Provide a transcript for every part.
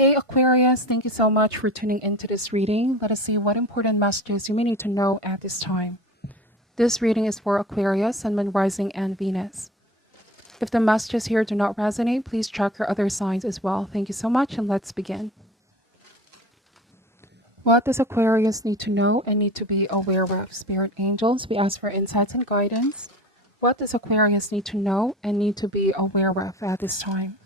Hey Aquarius, thank you so much for tuning into this reading. Let us see what important messages you may need to know at this time. This reading is for Aquarius, Sun, Moon, Rising, and Venus. If the messages here do not resonate, please check your other signs as well. Thank you so much, and let's begin. What does Aquarius need to know and need to be aware of? Spirit angels, we ask for insights and guidance. What does Aquarius need to know and need to be aware of at this time?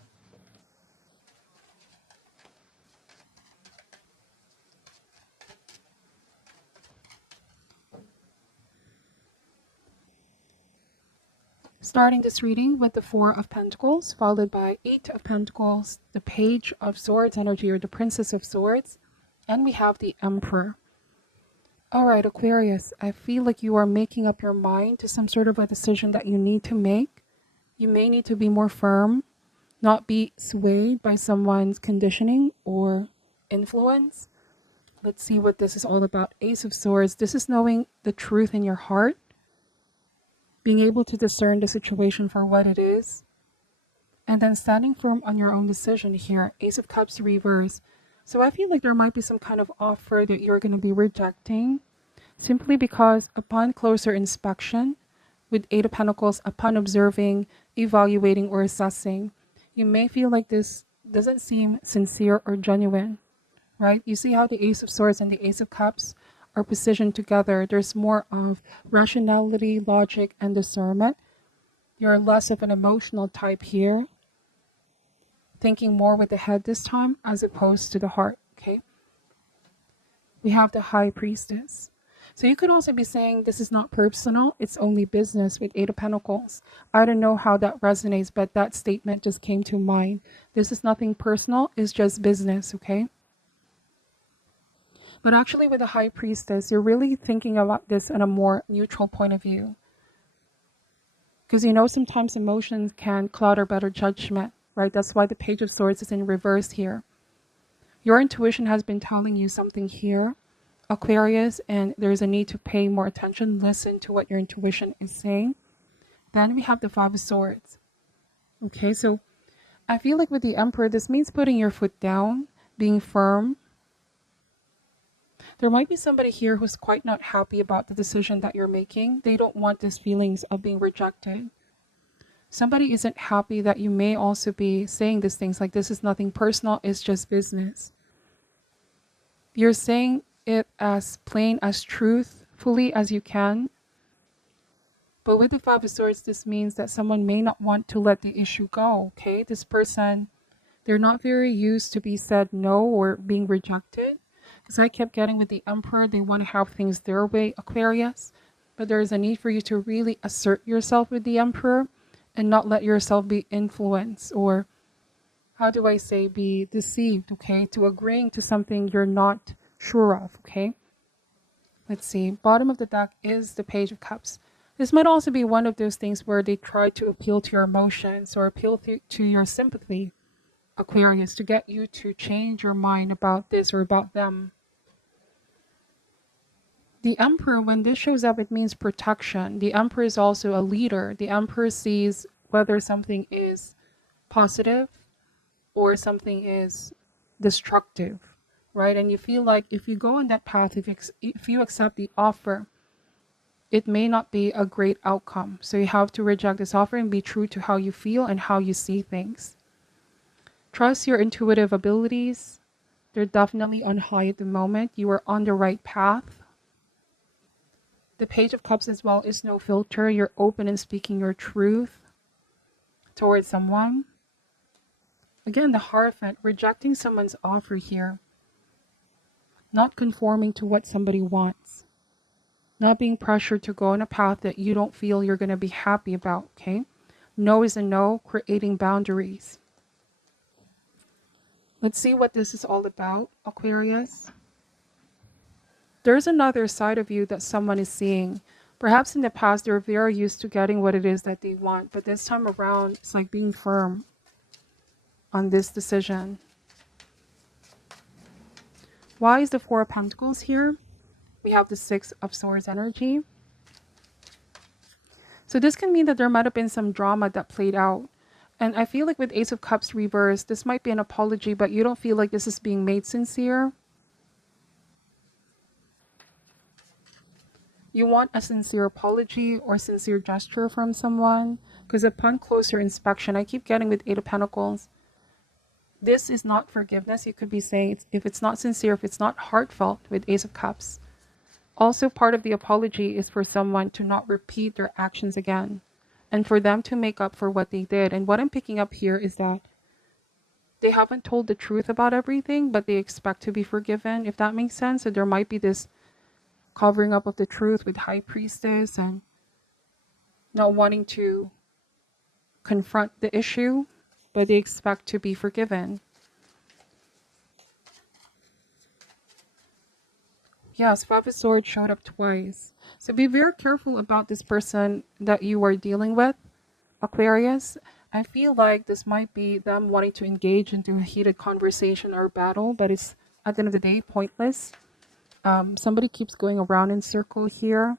Starting this reading with the Four of Pentacles, followed by Eight of Pentacles, the Page of Swords energy, or the Princess of Swords, and we have the Emperor. Alright, Aquarius, I feel like you are making up your mind to some sort of a decision that you need to make. You may need to be more firm, not be swayed by someone's conditioning or influence. Let's see what this is all about. Ace of Swords, this is knowing the truth in your heart, being able to discern the situation for what it is, and then standing firm on your own decision here. Ace of Cups reverse. So I feel like there might be some kind of offer that you're going to be rejecting simply because upon closer inspection, with Eight of Pentacles, upon observing, evaluating, or assessing, you may feel like this doesn't seem sincere or genuine, right? You see how the Ace of Swords and the Ace of Cups are positioned together. There's more of rationality, logic, and discernment. You're less of an emotional type here, thinking more with the head this time as opposed to the heart, okay? We have the High Priestess. So you could also be saying this is not personal, it's only business with Eight of Pentacles. I don't know how that resonates, but that statement just came to mind. This is nothing personal, it's just business, okay? But actually with the High Priestess, you're really thinking about this in a more neutral point of view. Because you know sometimes emotions can cloud our better judgment, right? That's why the Page of Swords is in reverse here. Your intuition has been telling you something here, Aquarius, and there's a need to pay more attention, listen to what your intuition is saying. Then we have the Five of Swords. Okay, so I feel like with the Emperor, this means putting your foot down, being firm. There might be somebody here who's quite not happy about the decision that you're making. They don't want these feelings of being rejected. Somebody isn't happy that you may also be saying these things like this is nothing personal, it's just business. You're saying it as plain as truthfully as you can. But with the Five of Swords, this means that someone may not want to let the issue go, okay? This person, they're not very used to be said no or being rejected. Because I kept getting with the Emperor, they want to have things their way, Aquarius. But there is a need for you to really assert yourself with the Emperor and not let yourself be influenced or, how do I say, be deceived, okay? To agreeing to something you're not sure of, okay? Let's see. Bottom of the deck is the Page of Cups. This might also be one of those things where they try to appeal to your emotions or appeal to your sympathy, Aquarius, to get you to change your mind about this or about them. The Emperor, when this shows up, it means protection. The Emperor is also a leader. The Emperor sees whether something is positive or something is destructive, right? And you feel like if you go on that path, if you accept the offer, it may not be a great outcome. So you have to reject this offer and be true to how you feel and how you see things. Trust your intuitive abilities. They're definitely on high at the moment. You are on the right path. The Page of Cups as well is no filter. You're open and speaking your truth towards someone. Again, the Hierophant, rejecting someone's offer here. Not conforming to what somebody wants. Not being pressured to go on a path that you don't feel you're going to be happy about, okay? No is a no, creating boundaries. Let's see what this is all about, Aquarius. There's another side of you that someone is seeing. Perhaps in the past, they're very used to getting what it is that they want. But this time around, it's like being firm on this decision. Why is the Four of Pentacles here? We have the Six of Swords energy. So this can mean that there might have been some drama that played out. And I feel like with Ace of Cups reversed, this might be an apology, but you don't feel like this is being made sincere. You want a sincere apology or sincere gesture from someone, because upon closer inspection, I keep getting with Eight of Pentacles, this is not forgiveness. You could be saying if it's not sincere, if it's not heartfelt with Ace of Cups. Also, part of the apology is for someone to not repeat their actions again and for them to make up for what they did. And what I'm picking up here is that they haven't told the truth about everything, but they expect to be forgiven, if that makes sense. So there might be this covering up of the truth with High Priestess and not wanting to confront the issue, but they expect to be forgiven. Yes, Five of Swords showed up twice. So be very careful about this person that you are dealing with, Aquarius. I feel like this might be them wanting to engage into a heated conversation or battle, but it's at the end of the day pointless. Somebody keeps going around in circle here.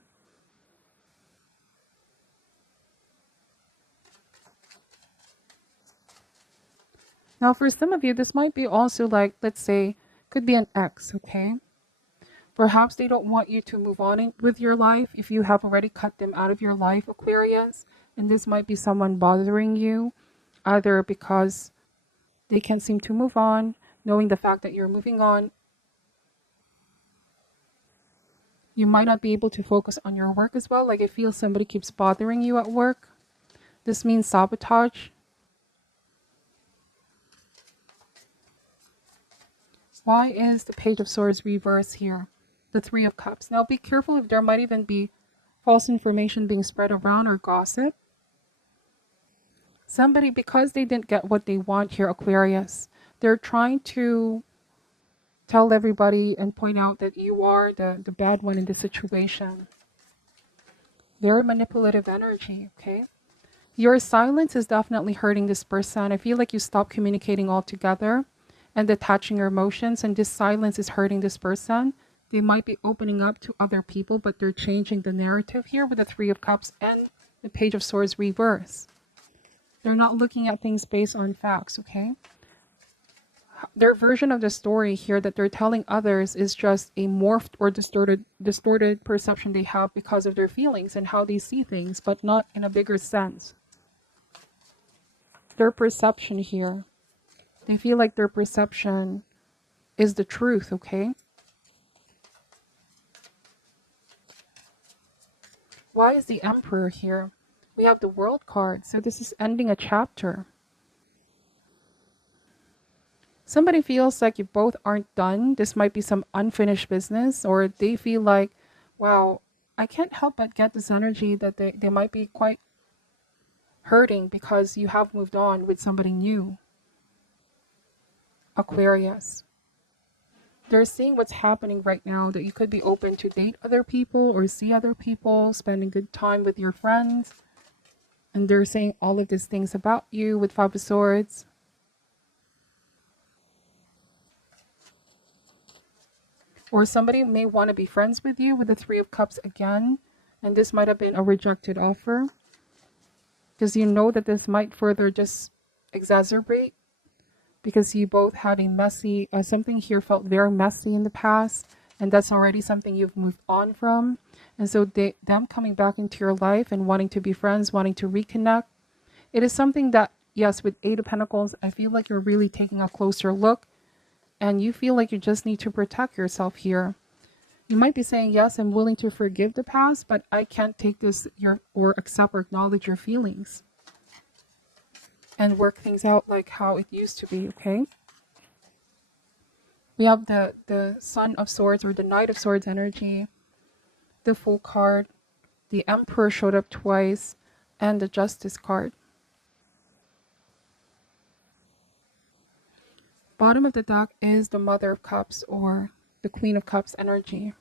Now, for some of you, this might be also like, let's say, could be an ex, okay? Perhaps they don't want you to move on with your life if you have already cut them out of your life, Aquarius. And this might be someone bothering you, either because they can't seem to move on, knowing the fact that you're moving on. You might not be able to focus on your work as well. Like I feel somebody keeps bothering you at work. This means sabotage. Why is the Page of Swords reverse here? The Three of Cups. Now be careful if there might even be false information being spread around or gossip. Somebody, because they didn't get what they want here, Aquarius, they're trying to tell everybody and point out that you are the bad one in the situation. Very manipulative energy, okay? Your silence is definitely hurting this person. I feel like you stopped communicating altogether and detaching your emotions, and this silence is hurting this person. They might be opening up to other people, but they're changing the narrative here with the Three of Cups and the Page of Swords reverse. They're not looking at things based on facts, okay? Their version of the story here that they're telling others is just a morphed or distorted perception they have because of their feelings and how they see things, but not in a bigger sense. Their perception here, they feel like their perception is the truth, okay? Why is the Emperor here? We have the World card, so this is ending a chapter. Somebody feels like you both aren't done. This might be some unfinished business, or they feel like, wow, I can't help but get this energy that they might be quite hurting because you have moved on with somebody new. Aquarius. They're seeing what's happening right now, that you could be open to date other people or see other people, spending good time with your friends. And they're saying all of these things about you with Five of Swords. Or somebody may want to be friends with you with the Three of Cups again. And this might have been a rejected offer, because you know that this might further just exacerbate, because you both had a messy, something here felt very messy in the past, and that's already something you've moved on from. And so them coming back into your life and wanting to be friends, wanting to reconnect, it is something that, yes, with Eight of Pentacles, I feel like you're really taking a closer look, and you feel like you just need to protect yourself here. You might be saying, yes, I'm willing to forgive the past, but I can't take this or accept or acknowledge your feelings and work things out like how it used to be, okay? We have the Sun of Swords or the Knight of Swords energy, the Fool card, the Emperor showed up twice, and the Justice card. Bottom of the deck is the Mother of Cups or the Queen of Cups energy.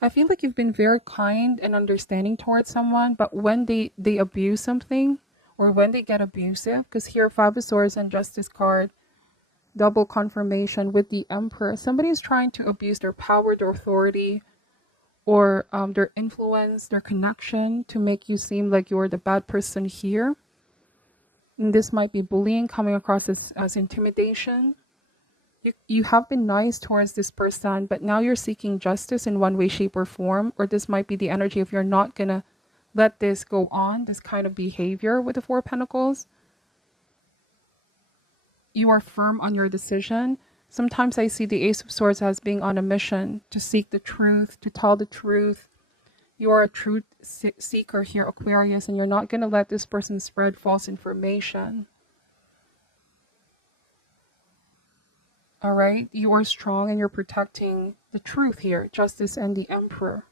I feel like you've been very kind and understanding towards someone, but when they abuse something or when they get abusive, because here Five of Swords and Justice card, double confirmation with the Emperor, somebody is trying to abuse their power, their authority, or their influence, their connection to make you seem like you're the bad person here. And this might be bullying coming across as intimidation. You have been nice towards this person, but now you're seeking justice in one way, shape, or form. Or this might be the energy if you're not going to let this go on, this kind of behavior with the Four of Pentacles. You are firm on your decision. Sometimes I see the Ace of Swords as being on a mission to seek the truth, to tell the truth. You are a truth seeker here, Aquarius, and you're not going to let this person spread false information. All right? You are strong and you're protecting the truth here, justice and the Emperor.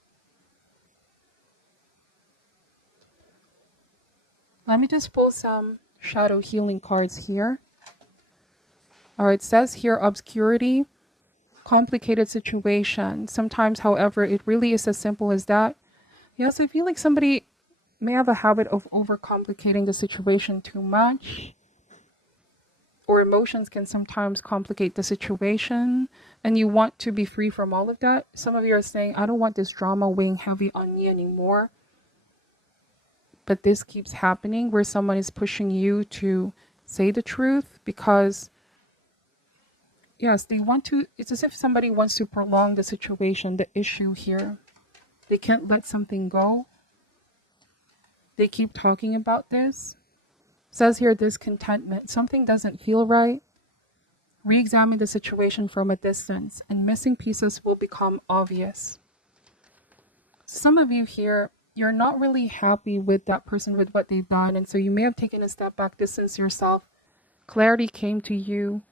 Let me just pull some shadow healing cards here. All right, it says here obscurity, complicated situation. Sometimes, however, it really is as simple as that. Yes, I feel like somebody may have a habit of overcomplicating the situation too much. Or emotions can sometimes complicate the situation. And you want to be free from all of that. Some of you are saying, I don't want this drama weighing heavy on me anymore. But this keeps happening where someone is pushing you to say the truth because, yes, they want to, it's as if somebody wants to prolong the situation, the issue here. They can't let something go. They keep talking about this. It says here discontentment. Something doesn't feel right. Re-examine the situation from a distance and missing pieces will become obvious. Some of you here, you're not really happy with that person, with what they've done. And so you may have taken a step back, distance yourself. Clarity came to you.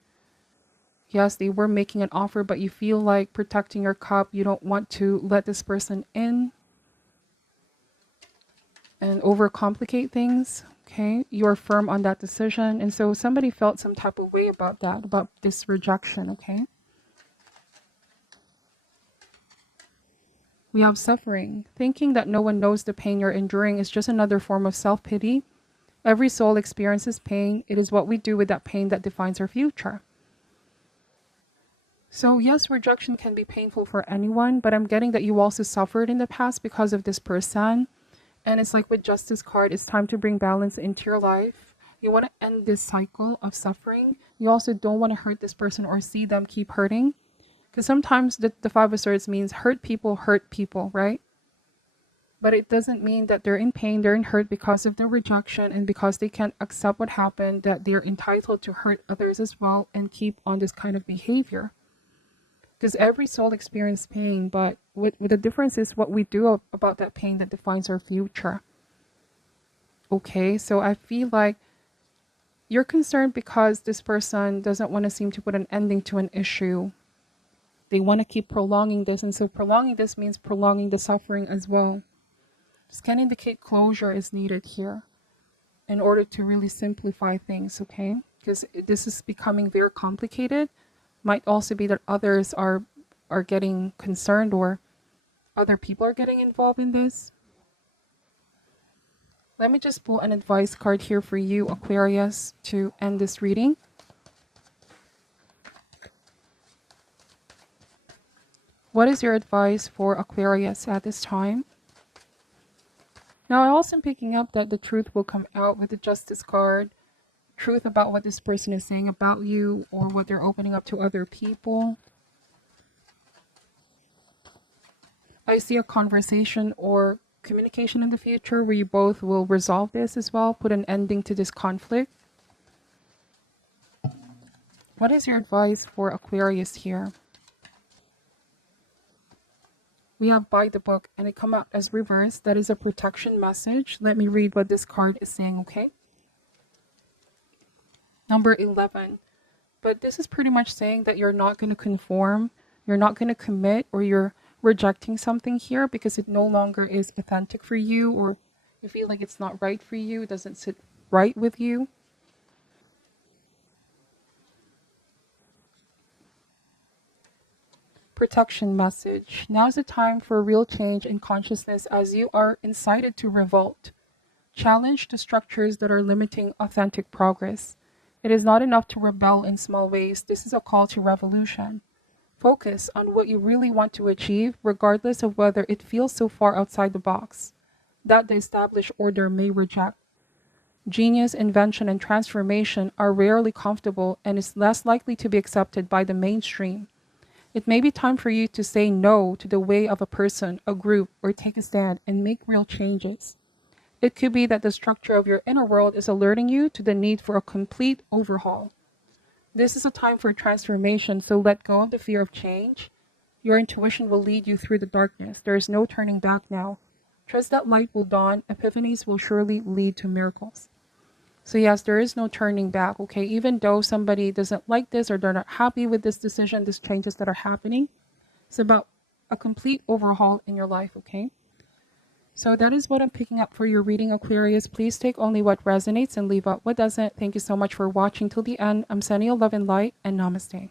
Yes, they were making an offer, but you feel like protecting your cup. You don't want to let this person in and overcomplicate things. Okay, you're firm on that decision. And so somebody felt some type of way about that, about this rejection. Okay. We have suffering. Thinking that no one knows the pain you're enduring is just another form of self-pity. Every soul experiences pain. It is what we do with that pain that defines our future. So yes, rejection can be painful for anyone, but I'm getting that you also suffered in the past because of this person. And it's like with Justice card, it's time to bring balance into your life. You want to end this cycle of suffering. You also don't want to hurt this person or see them keep hurting. Because sometimes the Five of Swords means hurt people, right? But it doesn't mean that they're in pain, they're in hurt because of the rejection and because they can't accept what happened, that they're entitled to hurt others as well and keep on this kind of behavior. Because every soul experiences pain, but what the difference is what we do about that pain that defines our future. Okay, so I feel like you're concerned because this person doesn't want to seem to put an ending to an issue. They want to keep prolonging this, and so prolonging this means prolonging the suffering as well. This can indicate closure is needed here in order to really simplify things, okay? Because this is becoming very complicated. Might also be that others are getting concerned or other people are getting involved in this. Let me just pull an advice card here for you, Aquarius, to end this reading. What is your advice for Aquarius at this time? Now, I also am picking up that the truth will come out with the Justice card. Truth about what this person is saying about you or what they're opening up to other people. I see a conversation or communication in the future where you both will resolve this as well, put an ending to this conflict. What is your advice for Aquarius here? We have by the book and it come out as reverse. That is a protection message. Let me read what this card is saying, okay? Number 11. But this is pretty much saying that you're not going to conform, you're not going to commit, or you're rejecting something here because it no longer is authentic for you, or you feel like it's not right for you, it doesn't sit right with you. Protection message. Now's the time for a real change in consciousness as you are incited to revolt. Challenge the structures that are limiting authentic progress. It is not enough to rebel in small ways. This is a call to revolution. Focus on what you really want to achieve, regardless of whether it feels so far outside the box that the established order may reject. Genius, invention, and transformation are rarely comfortable and is less likely to be accepted by the mainstream. It may be time for you to say no to the way of a person, a group, or take a stand and make real changes. It could be that the structure of your inner world is alerting you to the need for a complete overhaul. This is a time for transformation, so let go of the fear of change. Your intuition will lead you through the darkness. There is no turning back now. Trust that light will dawn. Epiphanies will surely lead to miracles. So yes, there is no turning back, okay? Even though somebody doesn't like this or they're not happy with this decision, these changes that are happening, it's about a complete overhaul in your life, okay? So that is what I'm picking up for your reading, Aquarius. Please take only what resonates and leave out what doesn't. Thank you so much for watching till the end. I'm sending you love and light, and namaste.